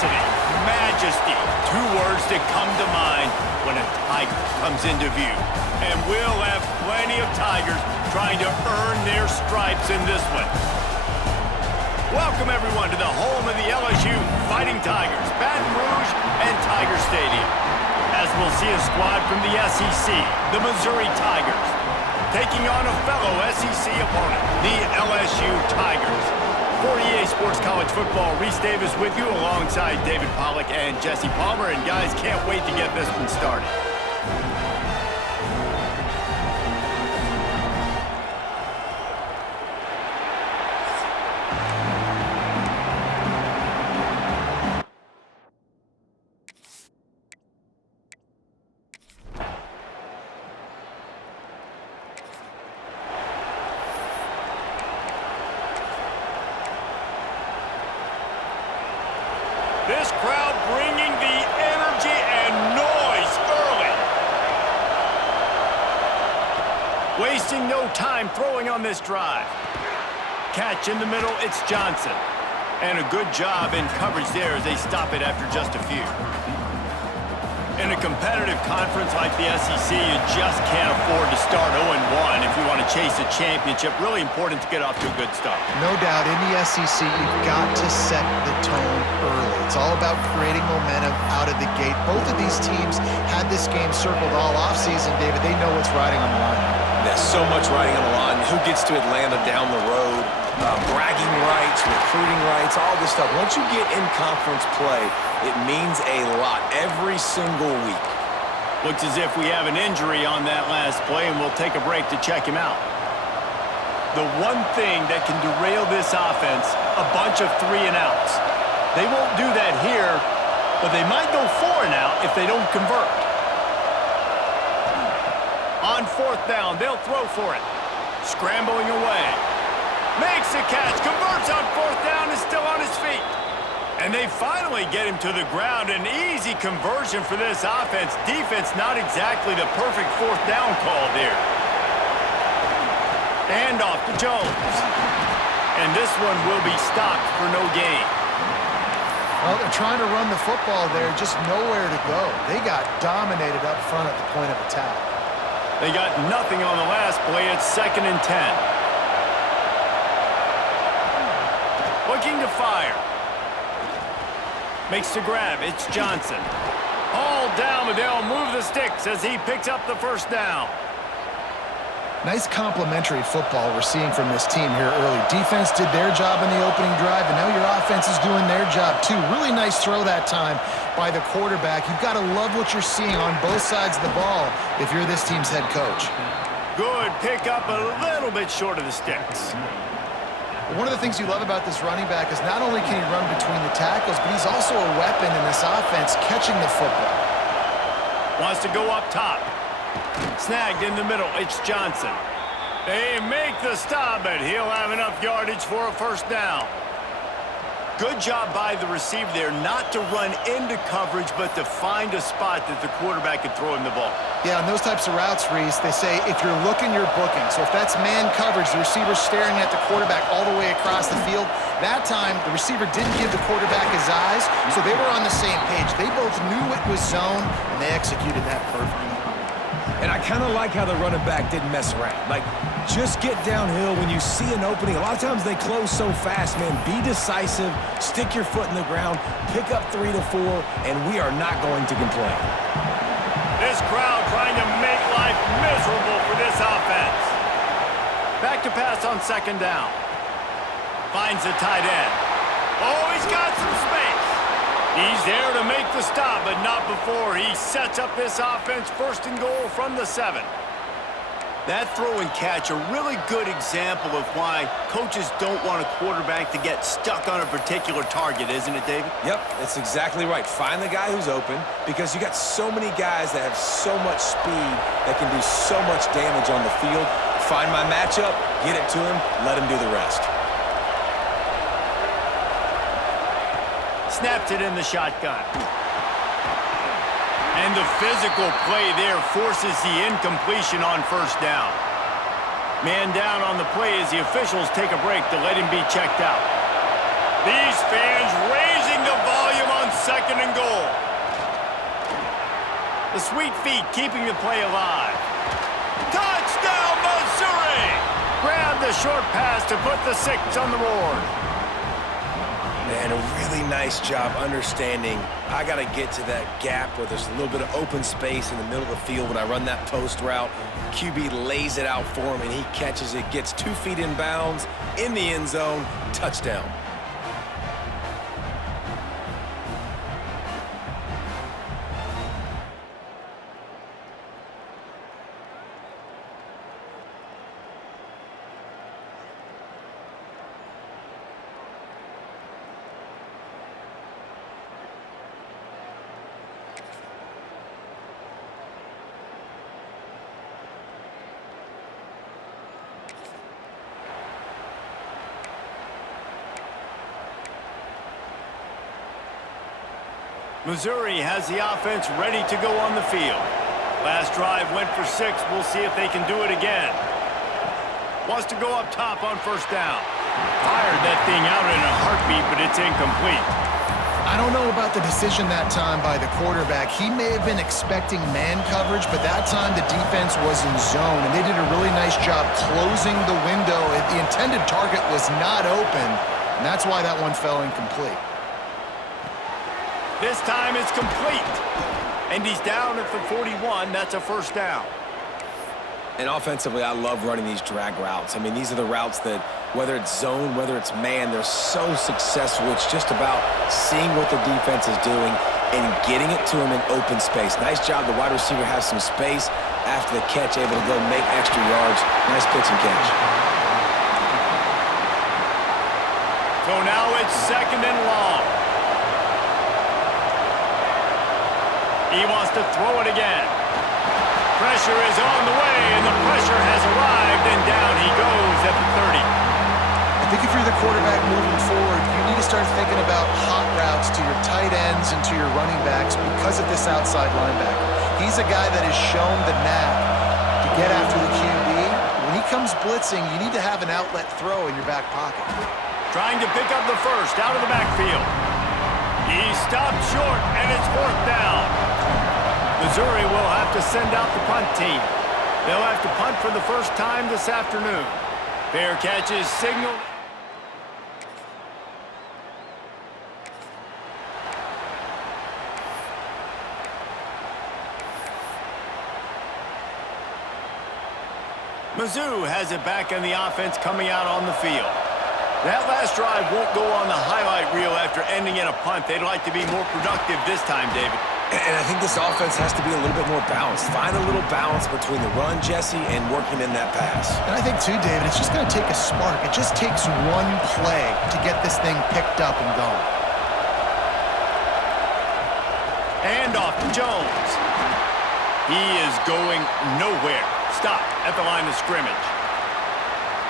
Ferocity, majesty, two words that come to mind when a tiger comes into view. And we'll have plenty of tigers trying to earn their stripes in this one. Welcome, everyone, to the home of the LSU Fighting Tigers, Baton Rouge and Tiger Stadium. As we'll see a squad from the SEC, the Missouri Tigers, taking on a fellow SEC opponent, the LSU Tigers. For EA Sports College Football, Reese Davis with you alongside David Pollack and Jesse Palmer. And guys, can't wait to get this one started. This crowd bringing the energy and noise early. Wasting no time throwing on this drive. Catch in the middle, it's Johnson. And a good job in coverage there as they stop it after just a few. In a competitive conference like the SEC, you just can't afford to start 0-1 if you want to chase a championship. Really important to get off to a good start. No doubt, in the SEC, you've got to set the tone early. It's all about creating momentum out of the gate. Both of these teams had this game circled all offseason, David. They know what's riding on the line. There's so much riding on the line. Who gets to Atlanta down the road? Bragging rights, recruiting rights, all this stuff. Once you get in conference play, it means a lot every single week. Looks as if we have an injury on that last play, and we'll take a break to check him out. The one thing that can derail this offense, a bunch of 3-and-outs. They won't do that here, but they might go 4-and-out if they don't convert. On 4th down, they'll throw for it. Scrambling away. Makes the catch, converts on 4th down, is still on his feet. And they finally get him to the ground. An easy conversion for this offense. Defense not exactly the perfect 4th down call there. And off to Jones. And this one will be stopped for no gain. Well, they're trying to run the football there, just nowhere to go. They got dominated up front at the point of attack. They got nothing on the last play. It's 2nd and 10. Looking to fire. Makes the grab. It's Johnson. Hauled down, but they'll move the sticks as he picks up the 1st down. Nice complementary football we're seeing from this team here early. Defense did their job in the opening drive, and now your offense is doing their job too. Really nice throw that time by the quarterback. You've got to love what you're seeing on both sides of the ball if you're this team's head coach. Good pick up, a little bit short of the sticks. One of the things you love about this running back is not only can he run between the tackles, but he's also a weapon in this offense catching the football. Wants to go up top. Snagged in the middle. It's Johnson. They make the stop, but he'll have enough yardage for a 1st down. Good job by the receiver there not to run into coverage, but to find a spot that the quarterback could throw him the ball. Yeah, on those types of routes, Reese, they say if you're looking, you're booking. So if that's man coverage, the receiver's staring at the quarterback all the way across the field. That time, the receiver didn't give the quarterback his eyes, so they were on the same page. They both knew it was zone, and they executed that perfectly. And I kind of like how the running back didn't mess around. Like, just get downhill when you see an opening. A lot of times they close so fast, man. Be decisive, stick your foot in the ground, pick up 3 to 4, and we are not going to complain. This crowd trying to make life miserable for this offense. Back to pass on 2nd down. Finds the tight end. Oh, he's got some space. He's there to make the stop, but not before he sets up this offense 1st and goal from the 7. That throw and catch, a really good example of why coaches don't want a quarterback to get stuck on a particular target, isn't it, David? Yep, that's exactly right. Find the guy who's open, because you got so many guys that have so much speed that can do so much damage on the field. Find my matchup, get it to him, let him do the rest. Snapped it in the shotgun. And the physical play there forces the incompletion on 1st down. Man down on the play as the officials take a break to let him be checked out. These fans raising the volume on The sweet feet keeping the play alive. Touchdown, Missouri! Grab the short pass to put the 6 on the board. Man, a really nice job understanding I got to get to that gap where there's a little bit of open space in the middle of the field when I run that post route. QB lays it out for him, and he catches it, gets 2 feet in bounds, in the end zone, touchdown. Missouri has the offense ready to go on the field. Last drive went for 6. We'll see if they can do it again. Wants to go up top on first down. Fired that thing out in a heartbeat, but it's incomplete. I don't know about the decision that time by the quarterback. He may have been expecting man coverage, but that time the defense was in zone, and they did a really nice job closing the window. The intended target was not open, and that's why that one fell incomplete. This time it's complete. And he's down at the 41. That's a first down. And offensively, I love running these drag routes. I mean, these are the routes that, whether it's zone, whether it's man, they're so successful. It's just about seeing what the defense is doing and getting it to him in open space. Nice job. The wide receiver has some space after the catch, able to go make extra yards. Nice pitch and catch. So now it's 2nd and long. He wants to throw it again. Pressure is on the way, and the pressure has arrived, and down he goes at the 30. I think if you're the quarterback moving forward, you need to start thinking about hot routes to your tight ends and to your running backs because of this outside linebacker. He's a guy that has shown the knack to get after the QB. When he comes blitzing, you need to have an outlet throw in your back pocket. Trying to pick up the first out of the backfield. He stopped short, and it's 4th down. Missouri will have to send out the punt team. They'll have to punt for the first time this afternoon. Fair catch is signaled. Mizzou has it back in the offense coming out on the field. That last drive won't go on the highlight reel after ending in a punt. They'd like to be more productive this time, David. And I think this offense has to be a little bit more balanced. Find a little balance between the run, Jesse, and working in that pass. And I think, too, David, it's just going to take a spark. It just takes one play to get this thing picked up and going. Hand off to Jones. He is going nowhere. Stop at the line of scrimmage.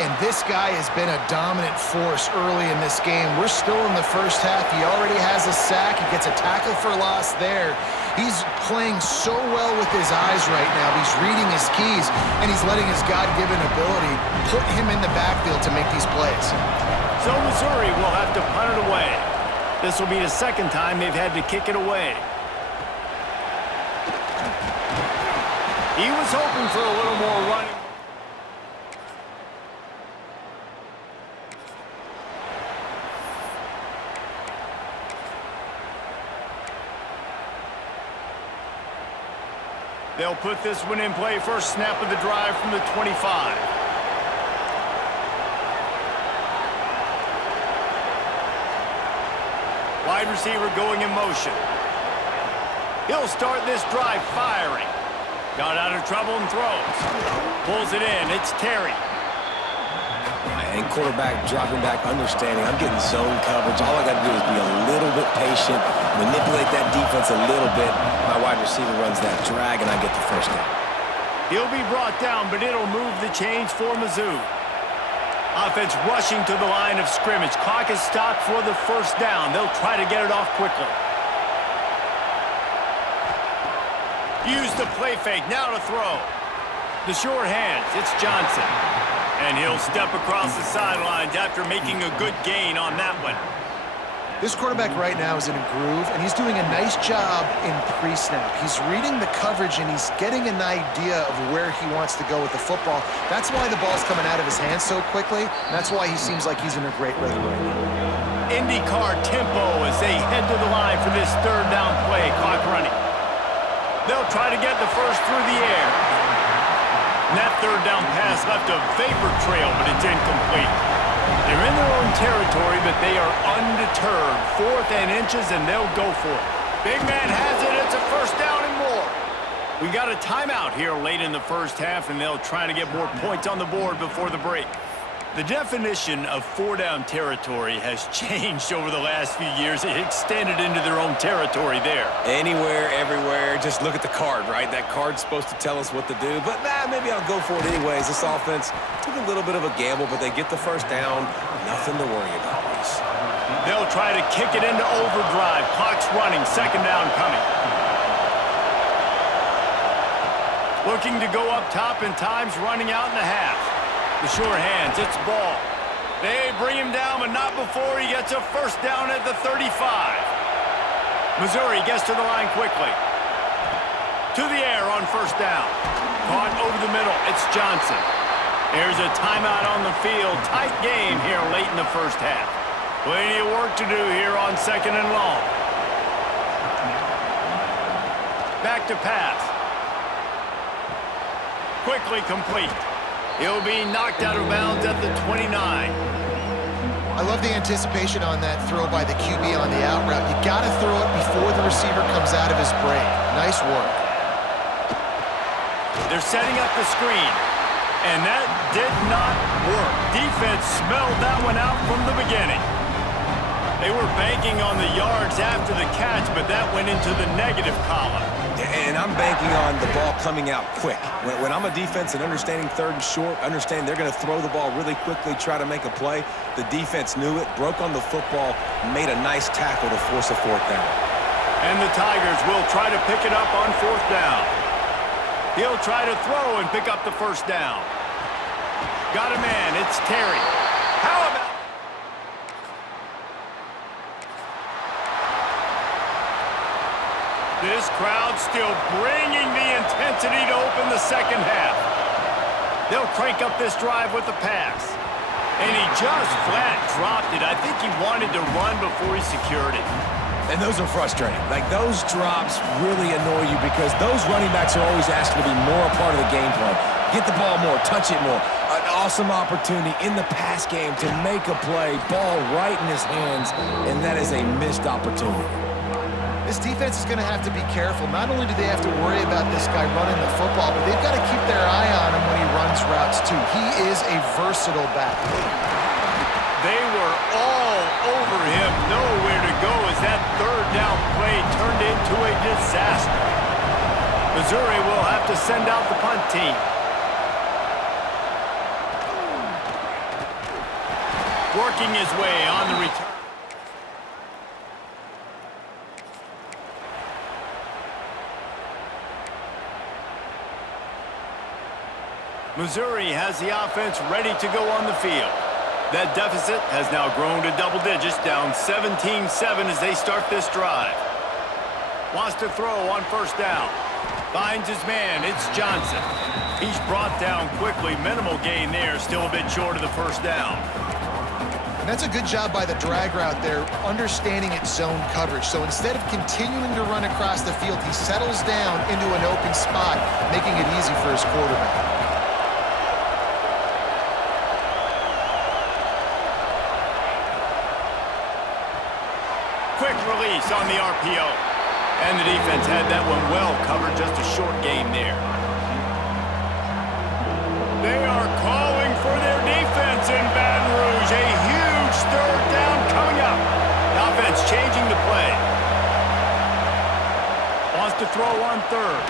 And this guy has been a dominant force early in this game. We're still in the first half. He already has a sack. He gets a tackle for loss there. He's playing so well with his eyes right now. He's reading his keys, and he's letting his God-given ability put him in the backfield to make these plays. So Missouri will have to punt it away. This will be the 2nd time they've had to kick it away. He was hoping for a little more running. They'll put this one in play. First snap of the drive from the 25. Wide receiver going in motion. He'll start this drive firing. Got out of trouble and throws. Pulls it in. It's Terry. And quarterback dropping back, understanding I'm getting zone coverage. All I got to do is be a little bit patient, manipulate that defense a little bit. My wide receiver runs that drag, and I get the first down. He'll be brought down, but it'll move the chains for Mizzou. Offense rushing to the line of scrimmage. Clock is stopped for the first down. They'll try to get it off quickly. Use the play fake. Now to throw. The short hands. It's Johnson. And he'll step across the sidelines after making a good gain on that one. This quarterback right now is in a groove, and he's doing a nice job in pre-snap. He's reading the coverage, and he's getting an idea of where he wants to go with the football. That's why the ball's coming out of his hands so quickly, and that's why he seems like he's in a great rhythm right now. IndyCar tempo as they head to the line for this third down play, clock running. They'll try to get the first through the air. And that third down pass left a vapor trail, but it's incomplete. They're in their own territory, but they are undeterred. 4th and inches, and they'll go for it. Big man has it. It's a first down and more. We got a timeout here late in the first half, and they'll try to get more points on the board before the break. The definition of 4-down territory has changed over the last few years. It extended into their own territory there. Anywhere, everywhere. Just look at the card, right? That card's supposed to tell us what to do. But, maybe I'll go for it anyways. This offense took a little bit of a gamble, but they get the first down. Nothing to worry about, Reese. They'll try to kick it into overdrive. Clock's running. Second down coming. Looking to go up top, and time's running out in the half. The sure hands, it's ball. They bring him down, but not before he gets a first down at the 35. Missouri gets to the line quickly. To the air on first down. Caught over the middle, it's Johnson. There's a timeout on the field. Tight game here late in the first half. Plenty of work to do here on second and long. Back to pass. Quickly complete. He'll be knocked out of bounds at the 29. I love the anticipation on that throw by the QB on the out route. You got to throw it before the receiver comes out of his break. Nice work. They're setting up the screen, and that did not work. Defense smelled that one out from the beginning. They were banking on the yards after the catch, but that went into the negative column. And I'm banking on the ball coming out quick. When I'm a defense and understanding third and short, understanding they're going to throw the ball really quickly, try to make a play, the defense knew it, broke on the football, made a nice tackle to force a fourth down. And the Tigers will try to pick it up on fourth down. He'll try to throw and pick up the first down. Got a man, it's Terry. How about... This crowd still bringing the intensity to open the second half. They'll crank up this drive with the pass. And he just flat dropped it. I think he wanted to run before he secured it. And those are frustrating. Like, those drops really annoy you because those running backs are always asked to be more a part of the game plan. Get the ball more, touch it more. An awesome opportunity in the pass game to make a play, ball right in his hands, and that is a missed opportunity. This defense is going to have to be careful. Not only do they have to worry about this guy running the football, but they've got to keep their eye on him when he runs routes, too. He is a versatile back. They were all over him, nowhere to go as that third down play turned into a disaster. Missouri will have to send out the punt team. Working his way on the return. Missouri has the offense ready to go on the field. That deficit has now grown to double digits, down 17-7 as they start this drive. Wants to throw on first down. Finds his man, it's Johnson. He's brought down quickly, minimal gain there, still a bit short of the first down. And that's a good job by the drag route there, understanding its zone coverage. So instead of continuing to run across the field, he settles down into an open spot, making it easy for his quarterback. Quick release on the RPO. And the defense had that one well covered, just a short game there. They are calling for their defense in Baton Rouge. A huge third down coming up. The offense changing the play. Wants to throw on third.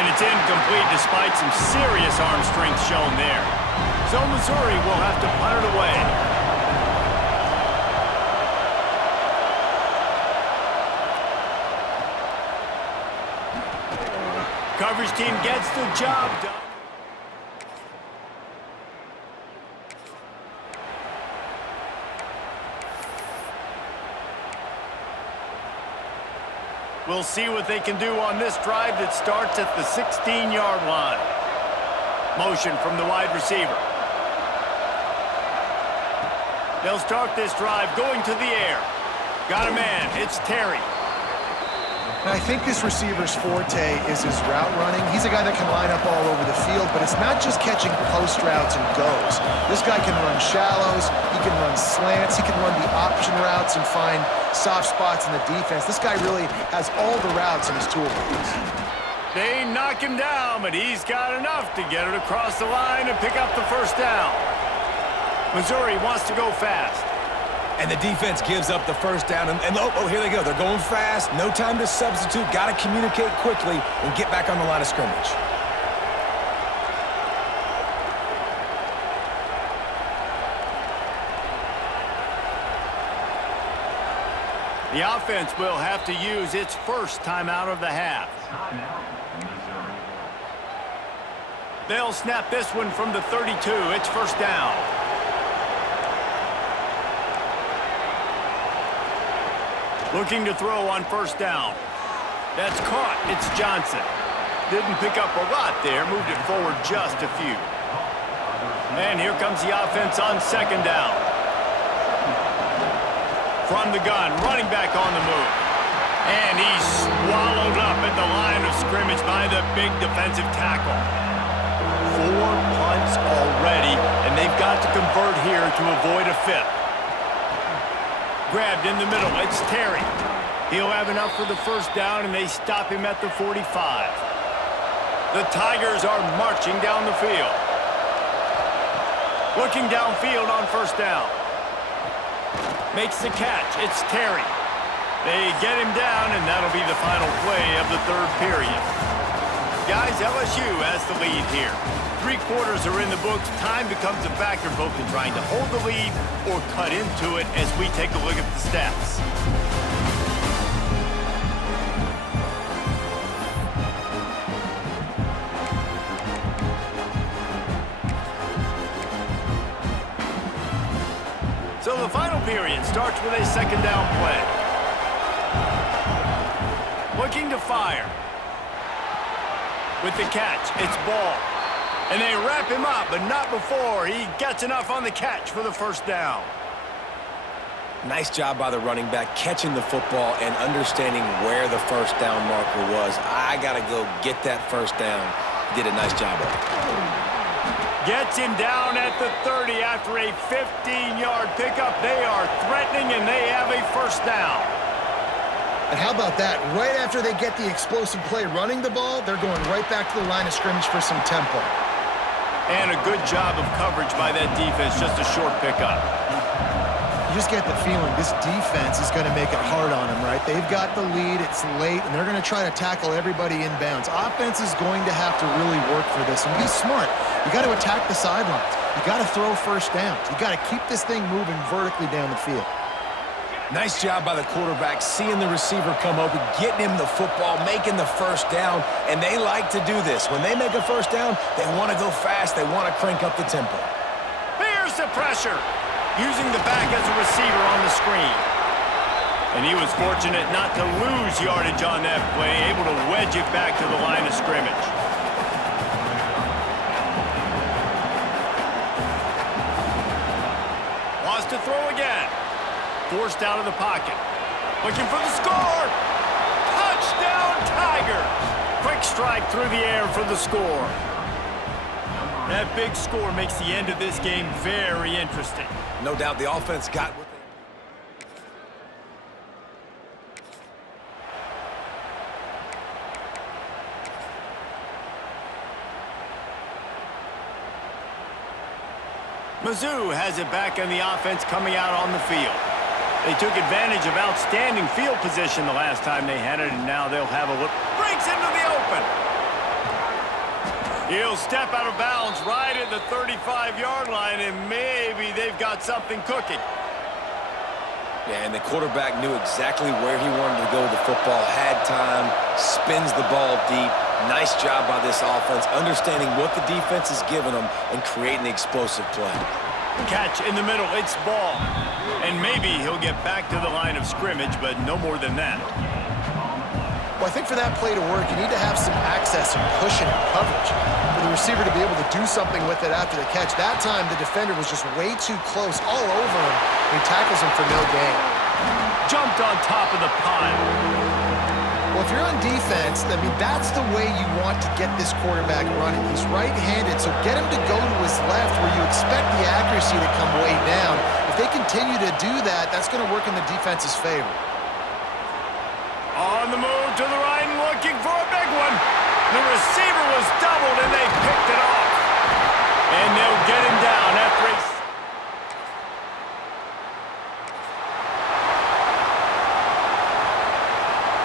And it's incomplete despite some serious arm strength shown there. So Missouri will have to punt it away. Coverage team gets the job done. We'll see what they can do on this drive that starts at the 16-yard line. Motion from the wide receiver. They'll start this drive going to the air. Got a man. It's Terry. And I think this receiver's forte is his route running. He's a guy that can line up all over the field, but it's not just catching post routes and goes. This guy can run shallows, he can run slants, he can run the option routes and find soft spots in the defense. This guy really has all the routes in his toolbox. They knock him down, but he's got enough to get it across the line and pick up the first down. Missouri wants to go fast. And the defense gives up the first down. And oh, here they go. They're going fast. No time to substitute. Got to communicate quickly and get back on the line of scrimmage. The offense will have to use its first timeout of the half. They'll snap this one from the 32. It's first down. Looking to throw on first down. That's caught. It's Johnson. Didn't pick up a lot there. Moved it forward just a few. And here comes the offense on second down. From the gun, running back on the move. And he's swallowed up at the line of scrimmage by the big defensive tackle. 4 punts already, and they've got to convert here to avoid a fifth. Grabbed in the middle, it's Terry. He'll have enough for the first down, and they stop him at the 45. The Tigers are marching down the field. Looking downfield on first down. Makes the catch, it's Terry. They get him down, and that'll be the final play of the third period. Guys, LSU has the lead here. 3 quarters are in the books. Time becomes a factor both in trying to hold the lead or cut into it as we take a look at the stats. So the final period starts with a second down play. Looking to fire. With the catch, it's Ball. And they wrap him up, but not before he gets enough on the catch for the first down. Nice job by the running back, catching the football and understanding where the first down marker was. I got to go get that first down. Did a nice job of it. Gets him down at the 30 after a 15-yard pickup. They are threatening, and they have a first down. And how about that? Right after they get the explosive play running the ball, they're going right back to the line of scrimmage for some tempo. And a good job of coverage by that defense, just a short pickup. You just get the feeling this defense is going to make it hard on them, right? They've got the lead, it's late, and they're going to try to tackle everybody inbounds. Offense is going to have to really work for this, and be smart. You got to attack the sidelines. You got to throw first downs. You got to keep this thing moving vertically down the field. Nice job by the quarterback, seeing the receiver come open, getting him the football, making the first down, and they like to do this. When they make a first down, they want to go fast. They want to crank up the tempo. Here's the pressure. Using the back as a receiver on the screen. And he was fortunate not to lose yardage on that play, able to wedge it back to the line of scrimmage. Wants to throw again. Forced out of the pocket. Looking for the score. Touchdown, Tigers. Quick strike through the air for the score. That big score makes the end of this game very interesting. No doubt the offense got what they... Mizzou has it back on the offense coming out on the field. They took advantage of outstanding field position the last time they had it, and now they'll have a look. Breaks into the open. He'll step out of bounds right at the 35-yard line, and maybe they've got something cooking. Yeah, and the quarterback knew exactly where he wanted to go with the football, had time, spins the ball deep. Nice job by this offense, understanding what the defense is giving them and creating the explosive play. Catch in the middle, it's Ball. And maybe he'll get back to the line of scrimmage, but no more than that. Well, I think for that play to work, you need to have some access and cushion and coverage for the receiver to be able to do something with it after the catch. That time, the defender was just way too close, all over him. He tackles him for no gain. Jumped on top of the pile. Well, if you're on defense, I mean, that's the way you want to get this quarterback running. He's right-handed, so get him to go to his left where you expect the accuracy to come way down. If they continue to do that, that's going to work in the defense's favor. On the move to the right and looking for a big one. The receiver was doubled and they picked it off. And they'll get him down after he...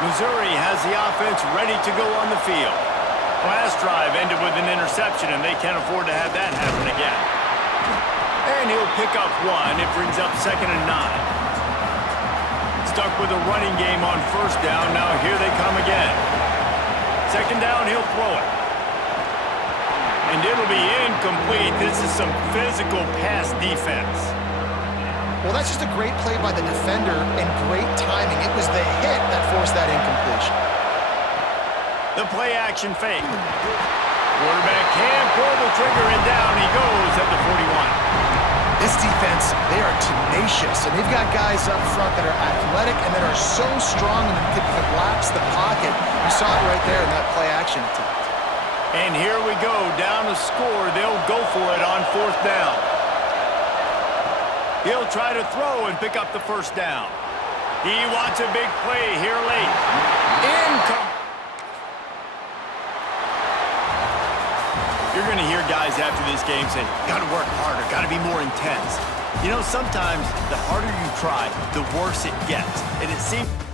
Missouri has the offense ready to go on the field. Last drive ended with an interception, and they can't afford to have that happen again. And he'll pick up one. It brings up 2nd and 9. Stuck with a running game on 1st down. Now here they come again. 2nd down, he'll throw it. And it'll be incomplete. This is some physical pass defense. Well, that's just a great play by the defender and great timing. It was the hit that forced that incompletion. The play-action fake. Quarterback can't pull the trigger, and down he goes at the 41. This defense, they are tenacious, and they've got guys up front that are athletic and that are so strong and can collapse the pocket. You saw it right there in that play-action attempt. And here we go, down to score. They'll go for it on 4th down. He'll try to throw and pick up the 1st down. He wants a big play here late. You're going to hear guys after this game say, got to work harder, got to be more intense. You know, sometimes the harder you try, the worse it gets. And it seems...